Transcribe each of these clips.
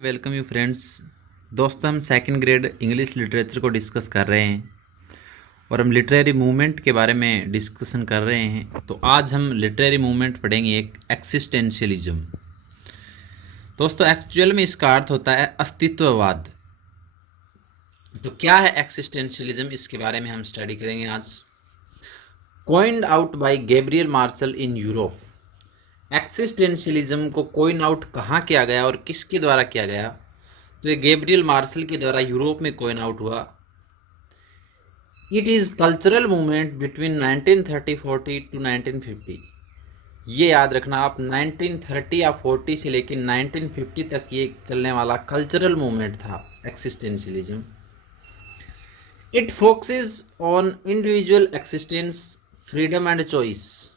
Welcome you friends. दोस्तों, हम second grade English literature को डिस्कस कर रहे हैं और हम लिटरेरी मूवमेंट के बारे में डिस्कशन कर रहे हैं। तो आज हम लिटरेरी मूवमेंट पढ़ेंगे, एक एक्सिस्टेंशियलिज्म। दोस्तों, एक्चुअल में इसका अर्थ होता है अस्तित्ववाद। तो क्या है एक्सिस्टेंशियलिज्म, इसके बारे में हम स्टडी करेंगे आज। Coined out by Gabriel Marcel in Europe. Existentialism को कॉइन आउट कहाँ किया गया और किसके द्वारा किया गया? तो ये गैब्रियल मार्शल के द्वारा यूरोप में कॉइन आउट हुआ। It is cultural movement between 1930-40 to 1950। ये याद रखना आप, 1930 या 40 से लेकर 1950 तक ये चलने वाला कल्चरल मूवमेंट था existentialism. It focuses on individual existence, freedom and choice.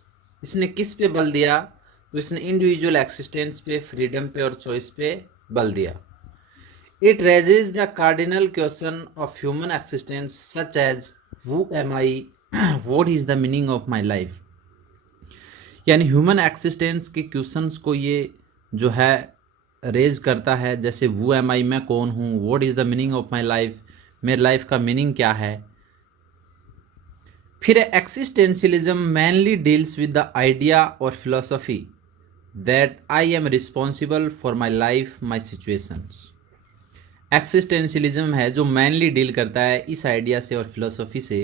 इसने किस पे बल दिया? तो इसने इंडिविजुअल एक्सिस्टेंस पे, फ्रीडम पे और चॉइस पे बल दिया। It raises the cardinal question of human existence such as who am I, what is the meaning of my life। यानी ह्यूमन एक्सिस्टेंस के क्वेश्चंस को ये जो है रेज करता है, जैसे who am I, मैं कौन हूँ, what is the meaning of my life, मेरे लाइफ का मीनिंग क्या है। फिर existentialism mainly deals with the idea और philosophy that I am responsible for my life, my situations. Existentialism है जो मेनली डील करता है इस आइडिया से और फिलोसफी से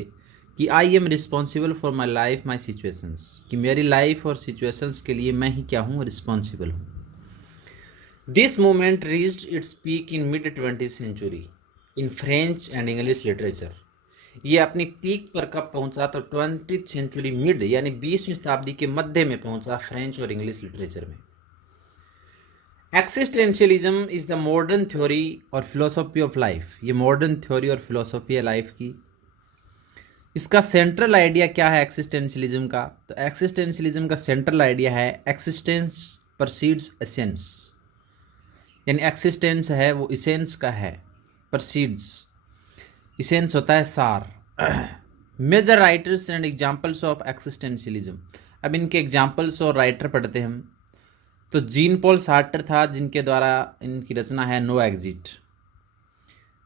कि आई am responsible for my life, my situations, कि मेरी लाइफ और सिचुएशंस के लिए मैं ही क्या हूँ, रिस्पॉन्सिबल हूँ। This movement reached its peak in mid 20th century in French and English literature. ये अपनी पीक पर कब पहुंचा? तो 20th सेंचुरी मिड, यानी 20वीं शताब्दी के मध्य में पहुंचा फ्रेंच और इंग्लिश लिटरेचर में। एक्सिस्टेंशियलिज्म इज द मॉडर्न थ्योरी और फिलोसफी ऑफ लाइफ। ये मॉडर्न थ्योरी और फिलोसफी है लाइफ की। इसका सेंट्रल आइडिया क्या है एक्सिस्टेंशियलिज्म का? तो एक्सिस्टेंशियलिज्म का सेंट्रल आइडिया है एक्सिस्टेंस परसीड्स एसेंस। यानी एक्सिस्टेंस है वो इसेंस का है, परसीड्स, इसेंस होता है सार। Major writers and examples of existentialism. अब इनके एग्जाम्पल्स और राइटर पढ़ते हैं हम। तो जीन पॉल सार्टर था, जिनके द्वारा इनकी रचना है नो एग्जिट।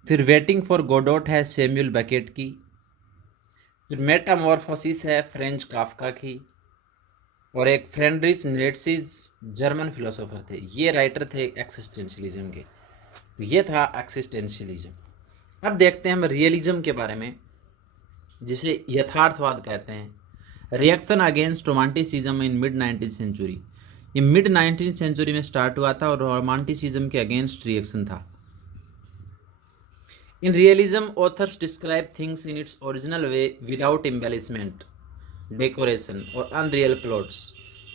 फिर वेटिंग फॉर गोडोट है सैमुअल बेकेट की। फिर मेटामॉर्फोसिस है फ्रेंच काफ्का की। और एक फ्रेडरिच नीत्शे जर्मन फिलोसोफर थे। ये राइटर थे एक्सिस्टेंशियलिज्म के। तो ये था एक्सिस्टेंशियलिज्म। अब देखते हैं हम रियलिज्म के बारे में, जिसे यथार्थवाद कहते हैं। Reaction against romanticism in mid 19th century. ये मिड 19th सेंचुरी में स्टार्ट हुआ था और रोमांटिसिज्म के अगेंस्ट रिएक्शन था। In realism authors describe things in its original way without embellishment, decoration और अनरियल प्लॉट्स।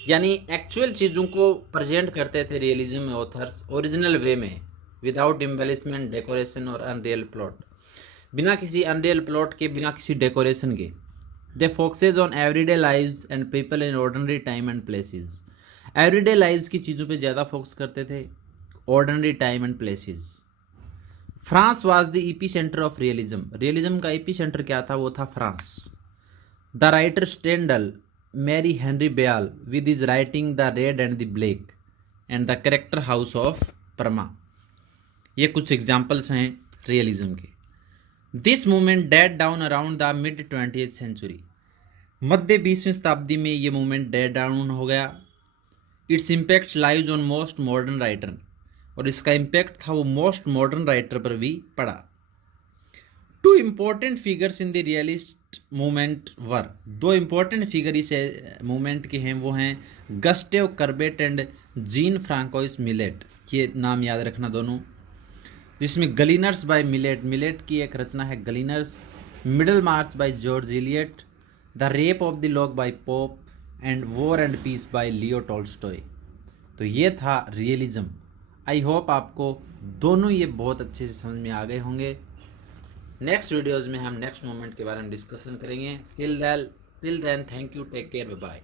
यानी एक्चुअल चीज़ों को प्रेजेंट करते थे रियलिज्म में ऑथर्स ओरिजिनल वे में, विदाउट एम्बेलिशमेंट, डेकोरेशन और अनरियल प्लॉट, बिना किसी अनरियल प्लॉट के, बिना किसी डेकोरेशन के। They focuses on everyday lives and people in ordinary time and places. Everyday lives की चीज़ों पे ज़्यादा फोकस करते थे, ordinary time and places. France was the epicentre of realism. Realism का ईपी सेंटर क्या था? वो था France. The writer Stendhal Marie Henri Beyle with his writing the red and the black and the Charterhouse of Parma. ये कुछ examples हैं realism के। This movement dead down around the mid 20th century. मध्य 20वीं शताब्दी में ये movement dead down हो गया। Its impact lies on most modern writer. और इसका इम्पैक्ट था वो मोस्ट मॉडर्न राइटर पर भी पड़ा। Two important figures in the realist movement were. दो इम्पोर्टेंट फिगर इस मूवमेंट के हैं, वो हैं Gustave Courbet and Jean Francois Millet. ये नाम याद रखना दोनों। जिसमें गलीनर्स बाय मिलेट, मिलेट की एक रचना है Gleaners. Middlemarch by George Eliot. The Rape of the Lock by Pope and War and Peace by Leo Tolstoy. तो ये था रियलिज्म। आई होप आपको दोनों ये बहुत अच्छे से समझ में आ गए होंगे। नेक्स्ट वीडियोज़ में हम नेक्स्ट मोमेंट के बारे में डिस्कशन करेंगे। Till then thank you, take care, bye bye.